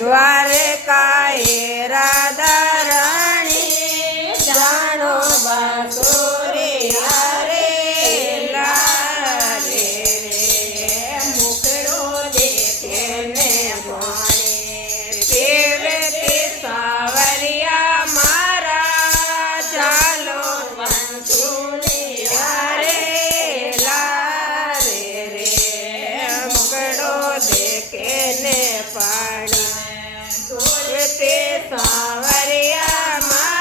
દ્વારકાએ રાધા રાણી જાણો બાંસુરી હારે લારે રે મુખડો દેખે ને ભણે કેવતે સાવરિયા મારા ચાલો બાંસુરી હારે લારે રે મુખડો દેખે ને પાણી તે સાવરિયા મારા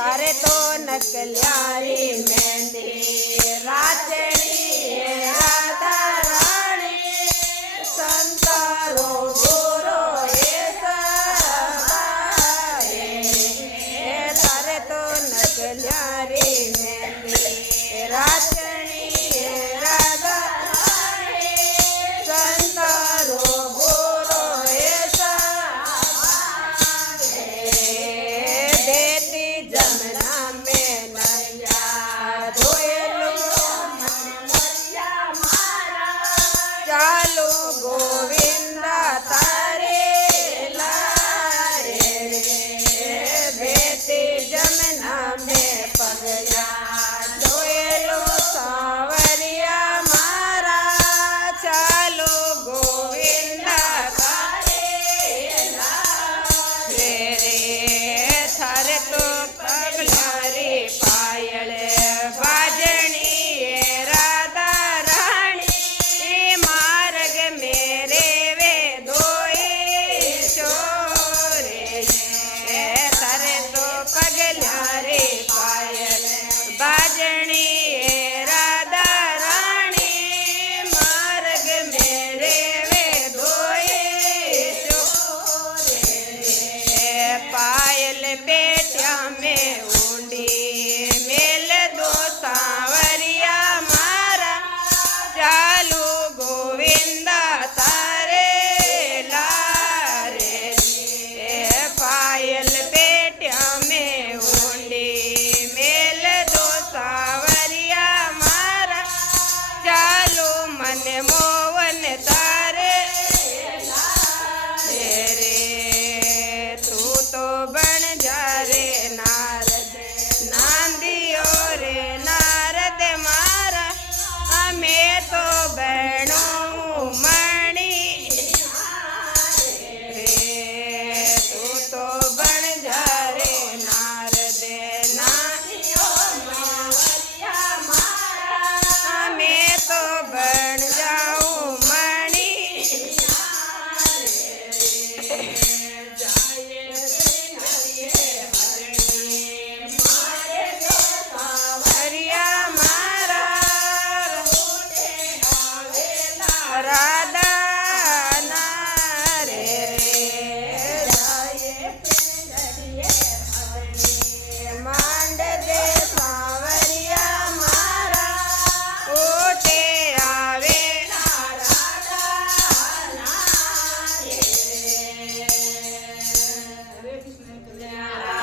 थारे तो नकल्यारी मेहंदी राचनी राधा रानी संतारो गुरो थारे तो नकल्यारी मेहंदी राचनी राधा रानी संतारो गुरो देती जमना में नैया धोएलो में ऊंडी मेल दो सांवरिया मारा चालू गोविंदा तारे लारे पायल पेटिया में ऊंडी मेल दो सांवरिया मारा चालू मन मोवन तारे रे तू तो बन जा रे नारद नांदियो रे नारद मारा हमें तो बहनों मणि रे तू तो बन जा रे नारद नांदियो मावरिया मारा हमें तो बन जाऊं मणि हरिया मारा राधा नारे मांड दे सांवरिया मारा ओटे आवे राधा